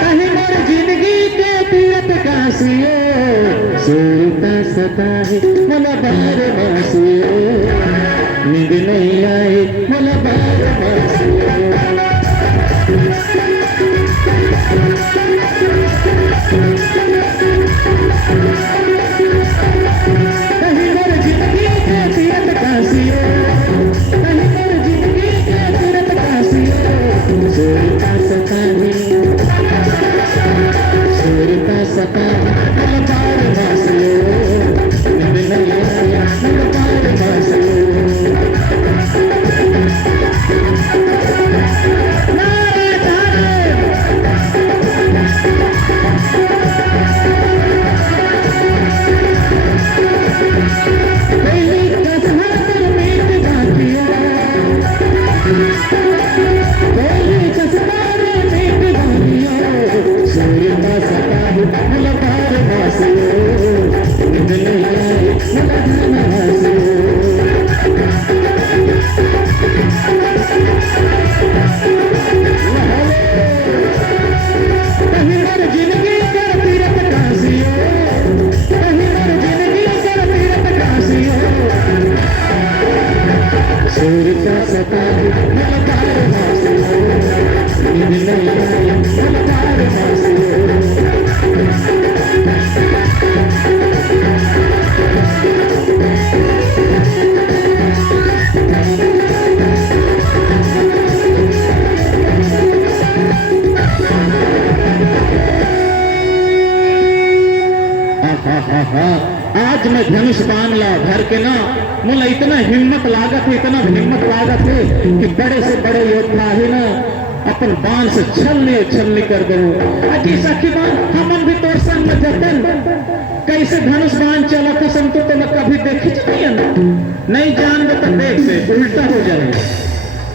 कहीं मेरी जिंदगी के तीरथ काशियो सोता सता है मला बार मासियो नींद नहीं आए मला बार मासियो कहीं मेरी जिंदगी के तीरथ काशियो कहीं मेरी जिंदगी के तीरथ काशियो सोता सता है सोता सता मला बार मासियो नींद नहीं आए मला बार मासियो आज मैं धनुष बाण ला भर के ना मुला इतना हिम्मत लागत है इतना हिम्मत लागत है कि बड़े से बड़े योद्धा है ना अपन बाण से छलने कर दो अजी सखी बाण हमन भी तोर संग में जतन कैसे धनुष बाण चला तो संतो तो मैं कभी देखी नहीं ना नहीं जान तो देख से उल्टा हो जाए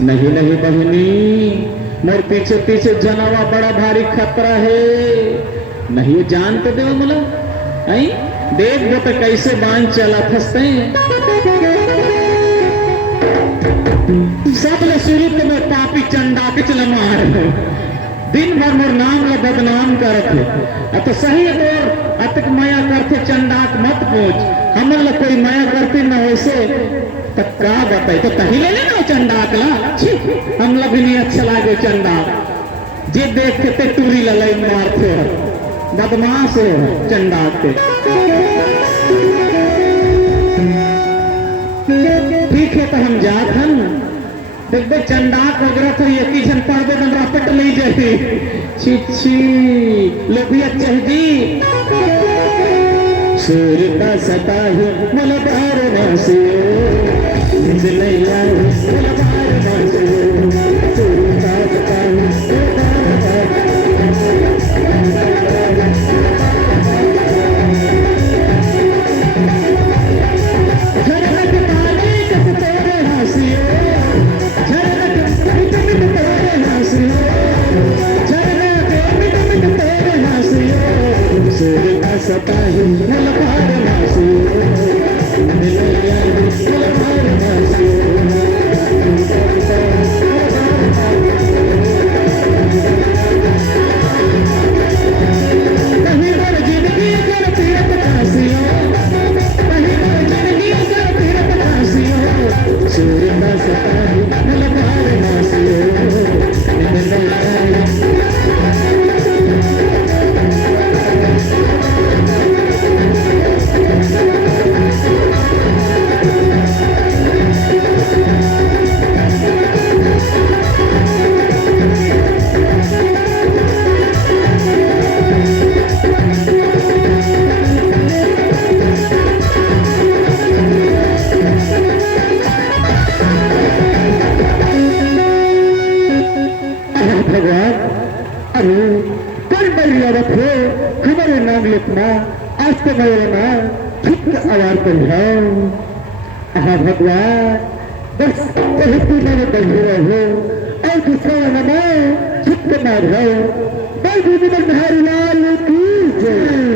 नहीं नहीं बहनी मोर पीछे पीछे जनावा बड़ा भारी खतरा है नहीं जान तो दे मुला आई देख दो तो कैसे बांध चला फंसते सब ले शुरू में पापी चंडा के चल मार दिन भर मोर नाम ला बदनाम करते तो सही और अतक माया करते चंडाक मत पूछ हमन ला कोई माया करते न वैसे तक का बताए तो कहीं ले लेना चंडाक ला हम ला भी नहीं अच्छा लागे चंडाक जे देखते ते टूरी ललाई मारते हो बदमाश हो चंडाक के ठीक है तो हम जात हन देख चंडाक वगैरह तो एक ही जन पढ़ते बन रपट ले जाती छिछी लोभिया चहजी सूर्य का सता है मला बार मासियो नींद नहीं आए मला बार मासियो सूर्य का सता है सता है मला बार मासियो नींद नहीं आए मला बार मासियो कहीं मेरी जिंदगी कर तीरथ काशियो कहीं मेरी जिंदगी कर तीरथ काशियो सूर्य का सता है मला बार मासियो नींद नहीं आए भगवान अरे कल बढ़िया रखो हमारे नाम लिखना आज तो मेरा नाम ठीक आवाज कर भगवान बस कहीं तू मेरे बंधु रहो और दूसरा नाम ठीक मार रहो मैं भी लाल की जय।